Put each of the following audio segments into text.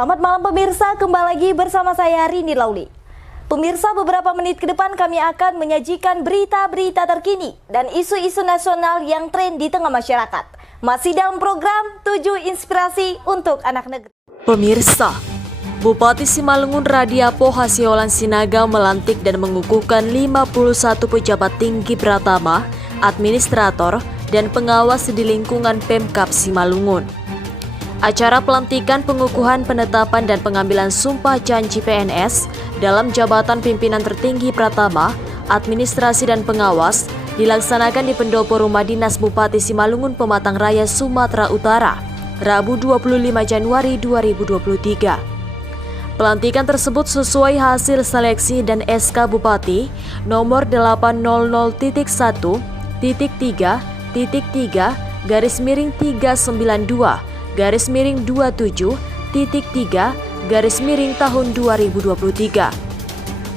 Selamat malam pemirsa, kembali lagi bersama saya Rini Lauli. Pemirsa, beberapa menit ke depan kami akan menyajikan berita-berita terkini dan isu-isu nasional yang tren di tengah masyarakat. Masih dalam program 7 Inspirasi untuk Anak Negeri. Pemirsa, Bupati Simalungun Radiapo Hasiolan Sinaga melantik dan mengukuhkan 51 pejabat tinggi pratama, administrator, dan pengawas di lingkungan Pemkab Simalungun. Acara pelantikan, pengukuhan, penetapan, dan pengambilan sumpah janji PNS dalam jabatan pimpinan tertinggi pratama, administrasi, dan pengawas dilaksanakan di Pendopo Rumah Dinas Bupati Simalungun Pematang Raya, Sumatera Utara, Rabu 25 Januari 2023. Pelantikan tersebut sesuai hasil seleksi dan SK Bupati nomor 800.392/392/27.3 tahun 2023.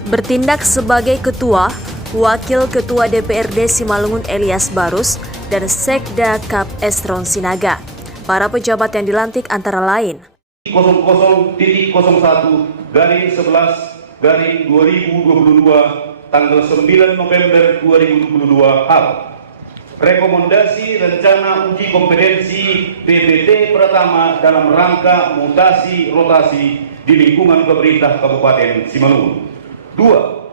Bertindak sebagai Ketua, Wakil Ketua DPRD Simalungun Elias Barus, dan Sekda Kap Estron Sinaga. Para pejabat yang dilantik antara lain 00.11/2022 tanggal 9 November 2022 hal. Rekomendasi rencana uji kompetensi PPT Pratama dalam rangka mutasi rotasi di lingkungan pemerintah Kabupaten Simalungun. 2.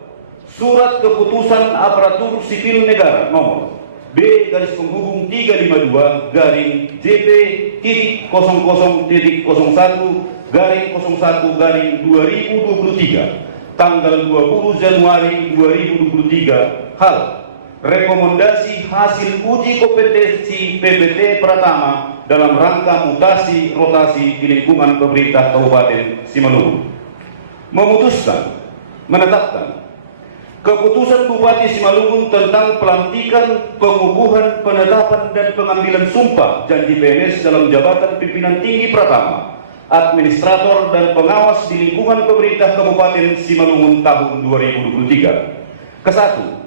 Surat keputusan aparatur sipil negara nomor B-00.01/01/2023 tanggal 20 Januari 2023 hal. Rekomendasi hasil uji kompetensi PPT Pratama dalam rangka mutasi rotasi di lingkungan pemerintah Kabupaten Simalungun. Memutuskan, menetapkan keputusan Bupati Simalungun tentang pelantikan, pengukuhan, penetapan, dan pengambilan sumpah janji PNS dalam jabatan pimpinan tinggi pratama, administrator, dan pengawas di lingkungan pemerintah Kabupaten Simalungun tahun 2023. Ke-1.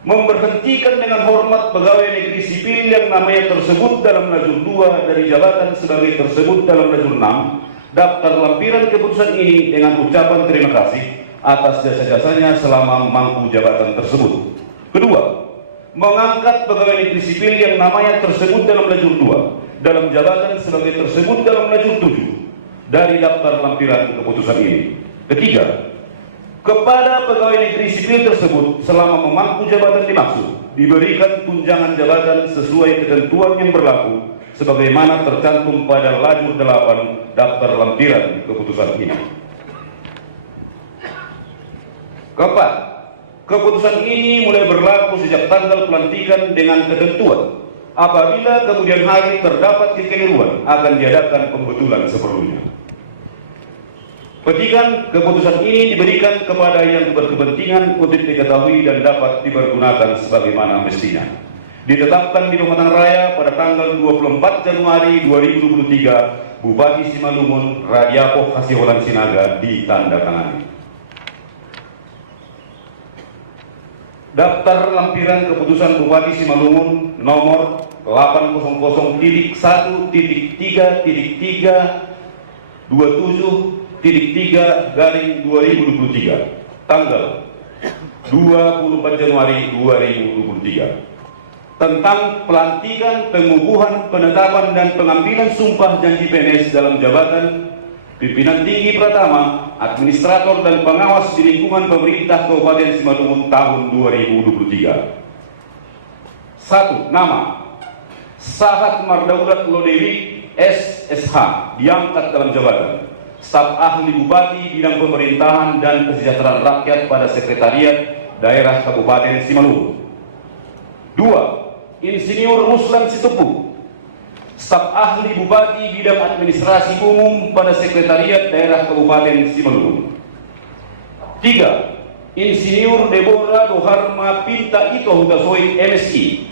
Memberhentikan dengan hormat pegawai negeri sipil yang namanya tersebut dalam lajur 2 dari jabatan sebagai tersebut dalam lajur 6, daftar lampiran keputusan ini dengan ucapan terima kasih atas jasa-jasanya selama memangku jabatan tersebut. Kedua, mengangkat pegawai negeri sipil yang namanya tersebut dalam lajur 2 dalam jabatan sebagai tersebut dalam lajur 7 dari daftar lampiran keputusan ini. Ketiga, kepada pegawai negeri sipil tersebut selama memangku jabatan dimaksud diberikan tunjangan jabatan sesuai ketentuan yang berlaku sebagaimana tercantum pada lajur 8 daftar lampiran keputusan ini. Keempat, keputusan ini mulai berlaku sejak tanggal pelantikan dengan ketentuan apabila kemudian hari terdapat kekeliruan akan diadakan pembetulan seperlunya. Petikan, keputusan ini diberikan kepada yang berkepentingan untuk diketahui dan dapat dipergunakan sebagaimana mestinya. Ditetapkan di Pematang Raya pada tanggal 24 Januari 2023, Bupati Simalungun Radiapo Hasiolan Sinaga ditandatangani. Daftar lampiran keputusan Bupati Simalungun nomor 800.1.3/27/2023 tanggal 24 Januari 2023 tentang pelantikan, pengukuhan, penetapan, dan pengambilan sumpah janji PNS dalam jabatan pimpinan tinggi pratama, administrator, dan pengawas di lingkungan pemerintah Kabupaten Simalungun tahun 2023. 1. Nama Sahat Mardaulat Lodewi SSH diangkat dalam jabatan staf ahli Bupati bidang pemerintahan dan kesejahteraan rakyat pada Sekretariat Daerah Kabupaten Simalungun. 2. Insinyur Ruslan Sitopu, staf ahli Bupati bidang administrasi umum pada Sekretariat Daerah Kabupaten Simalungun. 3. Insinyur Deborah Doharma Pinta Ito Hutasoid MSI,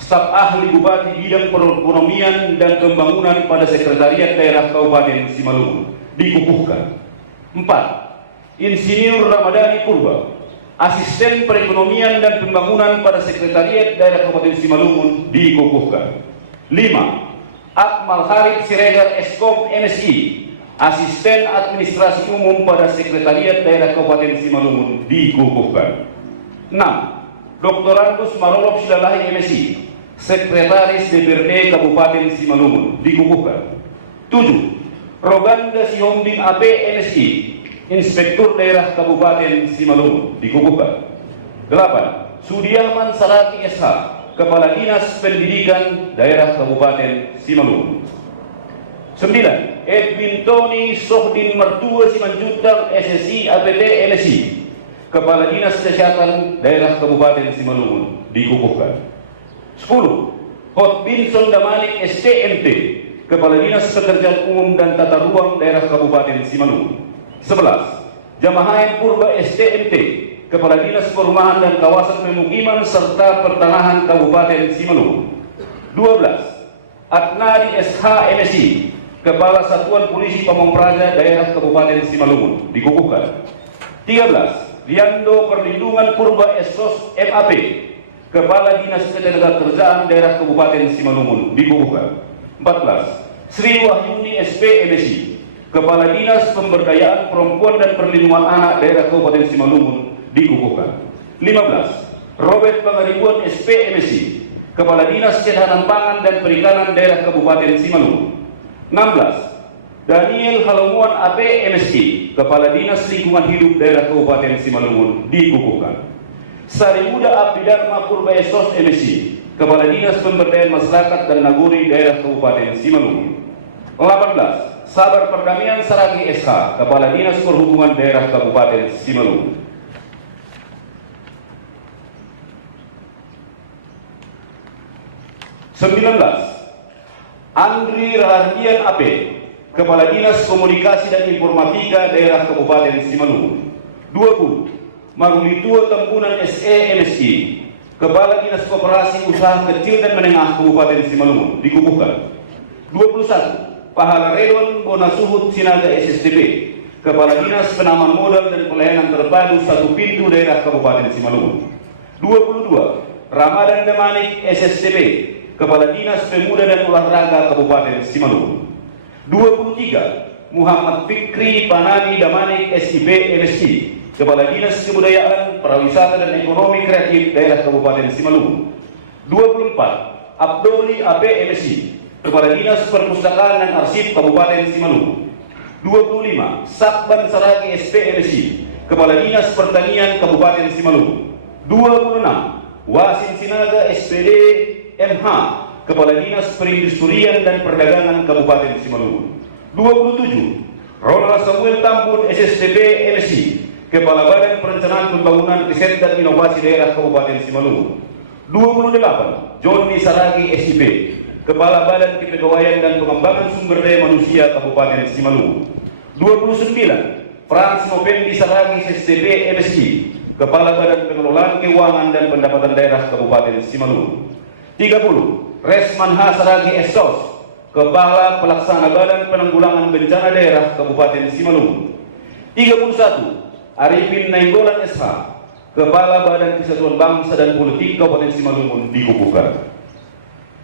staf ahli Bupati bidang perekonomian dan pembangunan pada Sekretariat Daerah Kabupaten Simalungun, dikukuhkan. 4. Insinyur Ramadhani Purba, asisten perekonomian dan pembangunan pada Sekretariat Daerah Kabupaten Simalungun, dikukuhkan. 5. Akmal Harith Siregar Eskom MSI, Asisten Administrasi Umum pada Sekretariat Daerah Kabupaten Simalungun dikukuhkan. 6. Dr. Angus Marolop Silalahi MSI, Sekretaris DPRD Kabupaten Simalungun dikukuhkan. 7. Roganda Sihombing AP MSI, Inspektur Daerah Kabupaten Simalungun dikukuhkan. 8. Sudiaman Saraki SH, Kepala Dinas Pendidikan Daerah Kabupaten Simalungun. 9. Edwin Tony Sohdin Mertua Simanjuntak SSI APT MSI, Kepala Dinas Kesehatan Daerah Kabupaten Simalungun dikukuhkan. 10. Hotbinson Damanik STMT, Kepala Dinas Pekerjaan Umum dan Tata Ruang Daerah Kabupaten Simalungun. 11. Jamahain Purba STMT, Kepala Dinas Perumahan dan Kawasan Pemukiman serta Pertanahan Kabupaten Simalungun. 12. Adnadi SH MSI, Kepala Satuan Polisi Pamong Praja Daerah Kabupaten Simalungun dikukuhkan. 13. Liando Perlindungan Purba Esos MAP, Kepala Dinas Ketenagakerjaan Daerah Kabupaten Simalungun dikukuhkan. 14. Sri Wahyuni SP MSI, Kepala Dinas Pemberdayaan Perempuan dan Perlindungan Anak Daerah Kabupaten Simalungun dikukuhkan. 15. Robert Pangaribuan SP MSI, Kepala Dinas Ketahanan Pangan dan Perikanan Daerah Kabupaten Simalungun. 16. Daniel Halomuan AP MSI, Kepala Dinas Lingkungan Hidup Daerah Kabupaten Simalungun dikukuhkan. Sari Muda Abdi Dharma Purba Esos MSI, Kepala Dinas Pemberdayaan Masyarakat dan Naguri Daerah Kabupaten Simalungun. 18. Sabar Perdamaian Saragi SH, Kepala Dinas Perhubungan Daerah Kabupaten Simalungun. 19. Andri Rahardian AP, Kepala Dinas Komunikasi dan Informatika Daerah Kabupaten Simalungun. 20. Marulitua Tembunan SE MSI, Kepala Dinas Koperasi Usaha Kecil dan Menengah Kabupaten Simalungun dikukuhkan. 21. Pahala Redon Bonasuhut Sinaga SSTP, Kepala Dinas Penanaman Modal dan Pelayanan Terpadu Satu Pintu Daerah Kabupaten Simalungun. 22. Ramadan Damanik SSTP, Kepala Dinas Pemuda dan Olahraga Kabupaten Simalungun. 23. Muhammad Fikri Panani Damanik SIP MSI, Kepala Dinas Kebudayaan, Pariwisata dan Ekonomi Kreatif Daerah Kabupaten Simalungun. 24. Abdoli AP MSI, Kepala Dinas Perpustakaan dan Arsip Kabupaten Simalungun. 25. Sakban Saragi SP MSI, Kepala Dinas Pertanian Kabupaten Simalungun. 26. Wasin Sinaga SPD MH, Kepala Dinas Perindustrian dan Perdagangan Kabupaten Simalungun. 27. Ronald Samuel Tambun SSTP MSI, Kepala Badan Perencanaan Pembangunan Riset dan Inovasi Daerah Kabupaten Simalungun. 28. Joni Saragi SIP, Kepala Badan Kepegawaian dan Pengembangan Sumber Daya Manusia Kabupaten Simalungun. 29. Frans Novendi Saragi SSTP MSI, Kepala Badan Pengelolaan Keuangan dan Pendapatan Daerah Kabupaten Simalungun. 30. Resman H. Saragi SOS, Kepala Pelaksana Badan Penanggulangan Bencana Daerah Kabupaten Simalungun. 31. Arifin Nainggolan SH, Kepala Badan Kesatuan Bangsa dan Politik Kabupaten Simalungun dikukuhkan.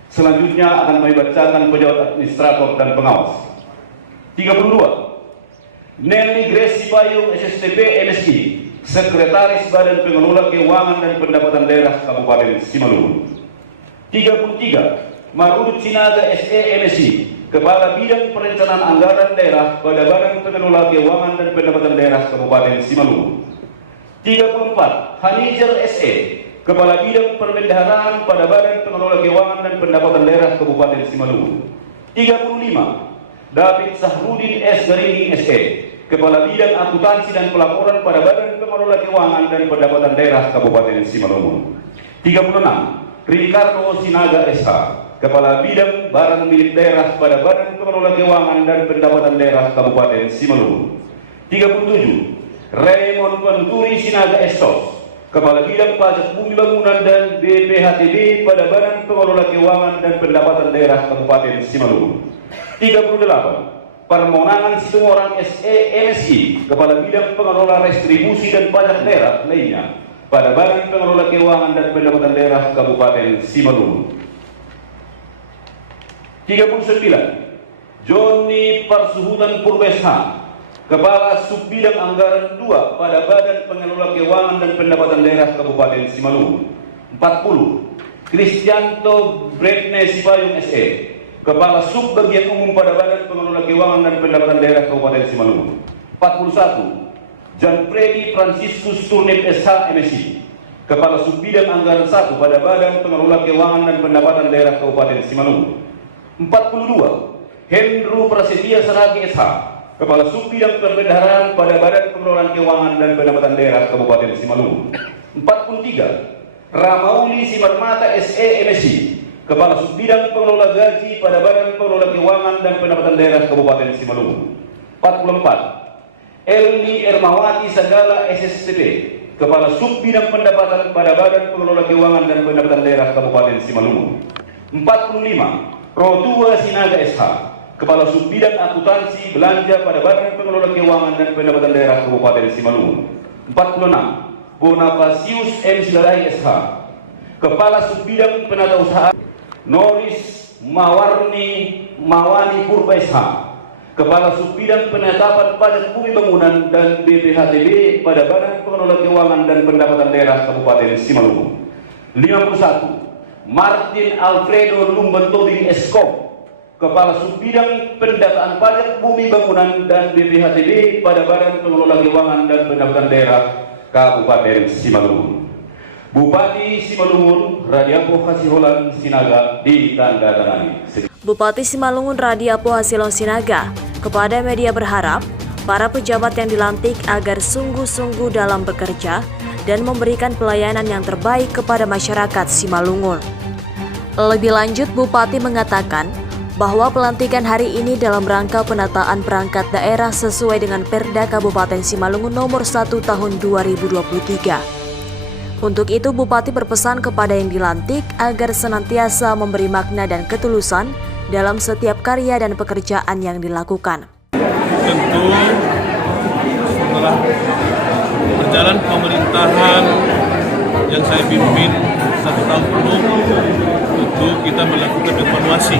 Selanjutnya akan kami bacakan pejabat administrator dan pengawas. 32. Nelly Grace Payung SSTP MSI, Sekretaris Badan Pengelola Keuangan dan Pendapatan Daerah Kabupaten Simalungun. 33. Marudut Sinaga SE MSI, Kepala Bidang Perencanaan Anggaran Daerah pada Badan Pengelola Keuangan dan Pendapatan Daerah Kabupaten Simalungun. 34. Hanijer SE, Kepala Bidang Perbendaharaan pada Badan Pengelola Keuangan dan Pendapatan Daerah Kabupaten Simalungun. 35. David Sahrudin S. Garini SE, Kepala Bidang Akuntansi dan Pelaporan pada Badan Pengelola Keuangan dan Pendapatan Daerah Kabupaten Simalungun. 36. Ricardo Sinaga SH, Kepala Bidang Barang Milik Daerah pada Badan Pengelola Keuangan dan Pendapatan Daerah Kabupaten Simalungun. 37. Raymond Panturi Sinaga SOS, Kepala Bidang Pajak Bumi Bangunan dan BPHTB pada Badan Pengelola Keuangan dan Pendapatan Daerah Kabupaten Simalungun. 38. Permonangan Situmorang SE MSI, Kepala Bidang Pengelola Restribusi dan Pajak Daerah lainnya pada Badan Pengelola Keuangan dan Pendapatan Daerah Kabupaten Simalungun. 39. Joni Parsuhutan Purbesha, Kepala Subbidang Anggaran 2 pada Badan Pengelola Keuangan dan Pendapatan Daerah Kabupaten Simalungun. 40. Kristianto Bretne Sipayung SE, Kepala Subbagian Umum pada Badan Pengelola Keuangan dan Pendapatan Daerah Kabupaten Simalungun. 41. Jan Freddy Franciscus Turnip SH MSI, Kepala Subbidang Anggaran 1 pada Badan Pengelola Keuangan dan Pendapatan Daerah Kabupaten Simalungun. 42. Hendro Prasetya Saragi SH, Kepala Subbidang Perbendaharaan pada Badan Pengelolaan Keuangan dan Pendapatan Daerah Kabupaten Simalungun. 43. Ramauli Simarmata SE MSI, Kepala Subbidang Pengelola Gaji pada Badan Pengelola Keuangan dan Pendapatan Daerah Kabupaten Simalungun. 44. Elni Ermawati Sagala SSTP, Kepala Subbidang Pendapatan pada Badan Pengelola Keuangan dan Pendapatan Daerah Kabupaten Simalungun. 45. Rotua Sinaga SH, Kepala Subbidang Akuntansi Belanja pada Badan Pengelola Keuangan dan Pendapatan Daerah Kabupaten Simalungun. 46. Bonapasius M. Silarai SH, Kepala Subbidang Penata Usaha. Noris Mawani Purba SH, Kepala Subbidang Penetapan Pajak Bumi Bangunan dan BPHTB pada Badan Pengelola Keuangan dan Pendapatan Daerah Kabupaten Simalungun. 51. Martin Alfredo Lumban Tobing Eskom, Kepala Subbidang Pendataan Pajak Bumi Bangunan dan BPHTB pada Badan Pengelola Keuangan dan Pendapatan Daerah Kabupaten Simalungun. Bupati Simalungun Radiapo Hasiholan Sinaga ditandatangani. Bupati Simalungun Radiapo Hasilon Sinaga kepada media berharap para pejabat yang dilantik agar sungguh-sungguh dalam bekerja dan memberikan pelayanan yang terbaik kepada masyarakat Simalungun. Lebih lanjut, Bupati mengatakan bahwa pelantikan hari ini dalam rangka penataan perangkat daerah sesuai dengan Perda Kabupaten Simalungun nomor 1 tahun 2023. Untuk itu, Bupati berpesan kepada yang dilantik agar senantiasa memberi makna dan ketulusan dalam setiap karya dan pekerjaan yang dilakukan. Tentu setelah berjalan pemerintahan yang saya pimpin 1 tahun penuh, tentu kita melakukan evaluasi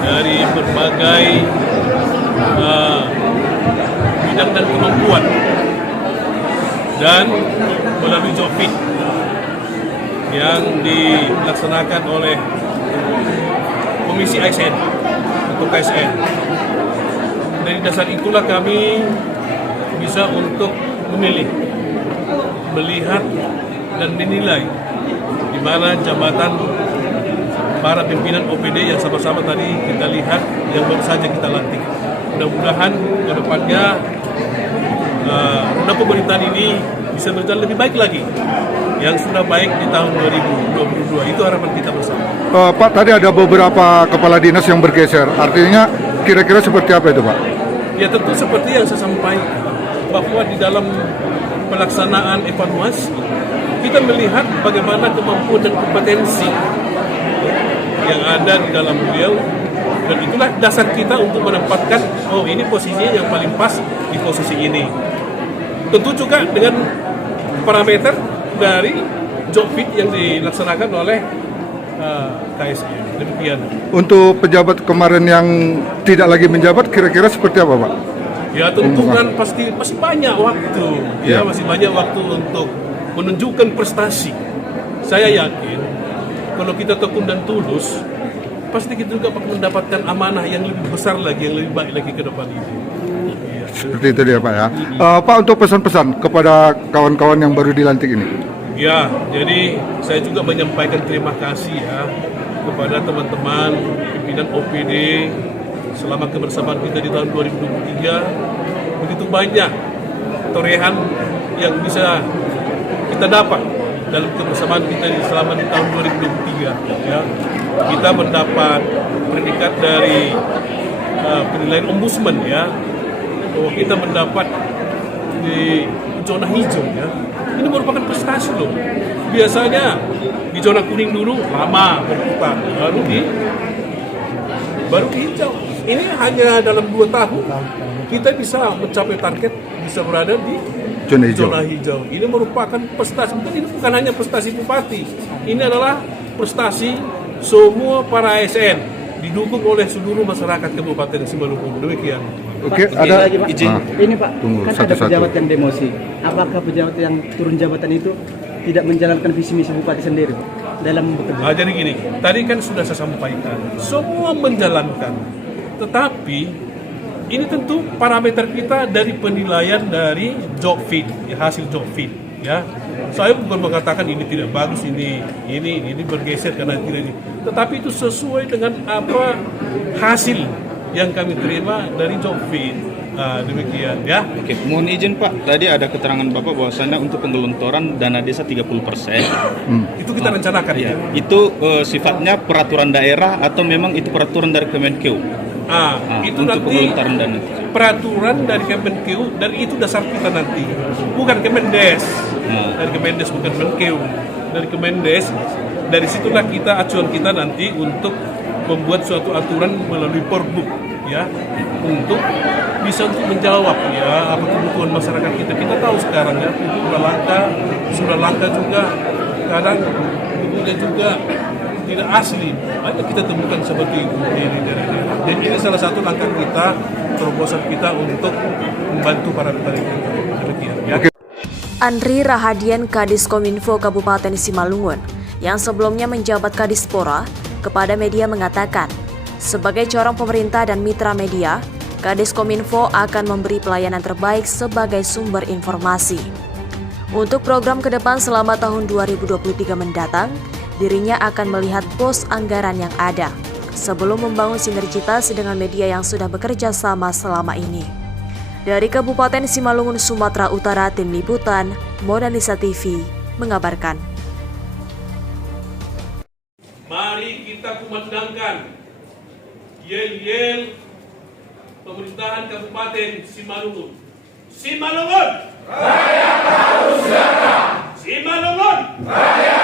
dari berbagai bidang dan kemampuan, dan melalui Jofit yang dilaksanakan oleh Komisi ASN atau KSN. Dari dasar itulah kami bisa untuk memilih, melihat dan menilai di mana jabatan para pimpinan OPD yang sama-sama tadi kita lihat yang baru saja kita lantik. Mudah-mudahan ke depannya roda pemerintahan ini bisa berjalan lebih baik lagi yang sudah baik di tahun 2022. Itu harapan kita bersama. Pak, tadi ada beberapa kepala dinas yang bergeser. Artinya kira-kira seperti apa itu, Pak? Ya, tentu seperti yang saya sampaikan, bahwa di dalam pelaksanaan evaluasi kita melihat bagaimana kemampuan dan kompetensi yang ada di dalam beliau, dan itulah dasar kita untuk menempatkan, oh ini posisinya yang paling pas di posisi ini. Tentu juga dengan parameter dari Jofit yang dilaksanakan oleh KSN. Demikian. Untuk pejabat kemarin yang tidak lagi menjabat, kira-kira seperti apa, Pak? Ya, tentu kan pasti masih banyak waktu, ya masih banyak waktu untuk menunjukkan prestasi. Saya yakin kalau kita tekun dan tulus, pasti kita juga akan mendapatkan amanah yang lebih besar lagi, yang lebih baik lagi ke depan ini. Ya. Seperti itu dia, Pak ya. Pak, untuk pesan-pesan kepada kawan-kawan yang baru dilantik ini. Ya, jadi saya juga menyampaikan terima kasih ya kepada teman-teman pimpinan OPD selama kebersamaan kita di tahun 2023. Begitu banyak torehan yang bisa kita dapat dalam kebersamaan kita selama di tahun 2023. Ya. Kita mendapat predikat dari penilaian ombudsman ya, bahwa kita mendapat di zona hijau ya. Ini merupakan prestasi loh. Biasanya di zona kuning dulu lama berputar, baru hijau. Ini hanya dalam 2 tahun kita bisa mencapai target, bisa berada di zona hijau. Ini merupakan prestasi. Ini bukan hanya prestasi bupati, ini adalah prestasi semua para ASN didukung oleh seluruh masyarakat Kabupaten Simalungun. Demikian. Oke, ada izin. Ini Pak, tunggu, kan ada satu-satu. pejabat yang demosi. Apakah pejabat yang turun jabatan itu tidak menjalankan visi misi bupati sendiri dalam bekerja? Jadi gini, tadi kan sudah saya sampaikan, semua menjalankan, tetapi ini tentu parameter kita dari penilaian dari job fit, hasil job fit, ya. Saya bukan mengatakan ini tidak bagus, ini bergeser karena tidak ini, tetapi itu sesuai dengan apa hasil yang kami terima dari job fit. Demikian ya. Oke, mohon izin Pak, tadi ada keterangan Bapak bahwasannya untuk penggelontoran dana desa 30%. Itu kita rencanakan ya. Itu sifatnya peraturan daerah atau memang itu peraturan dari Kemenkeu? Itu untuk nanti penggelontoran dana. peraturan dari Kemenkeu, dan itu dasar kita nanti, bukan Kemendes. Dari Kemendes, bukan Kemenkeu, dari Kemendes. Dari situlah kita acuan kita nanti untuk membuat suatu aturan melalui Porbuk, ya, untuk bisa untuk menjawab ya apa kebutuhan masyarakat kita. Kita tahu sekarang ya itu sudah langka juga, kadang bukunya juga tidak asli. Banyak kita temukan seperti itu di daerah-daerah. Dan ini salah satu langkah kita, terobosan kita untuk membantu para petani kita. Demikian ya. Andri Rahadian, Kadiskominfo Kabupaten Simalungun, yang sebelumnya menjabat Kadispora, kepada media mengatakan, sebagai corong pemerintah dan mitra media, Kadiskominfo akan memberi pelayanan terbaik sebagai sumber informasi. Untuk program ke depan selama tahun 2023 mendatang, dirinya akan melihat pos anggaran yang ada, sebelum membangun sinergitas dengan media yang sudah bekerja sama selama ini. Dari Kabupaten Simalungun, Sumatera Utara, Tim Liputan, Monalisa TV, mengabarkan. Mari kita kumandangkan yel-yel pemerintahan Kabupaten Simalungun. Simalungun! Rakyat harus datang! Simalungun! Rakyat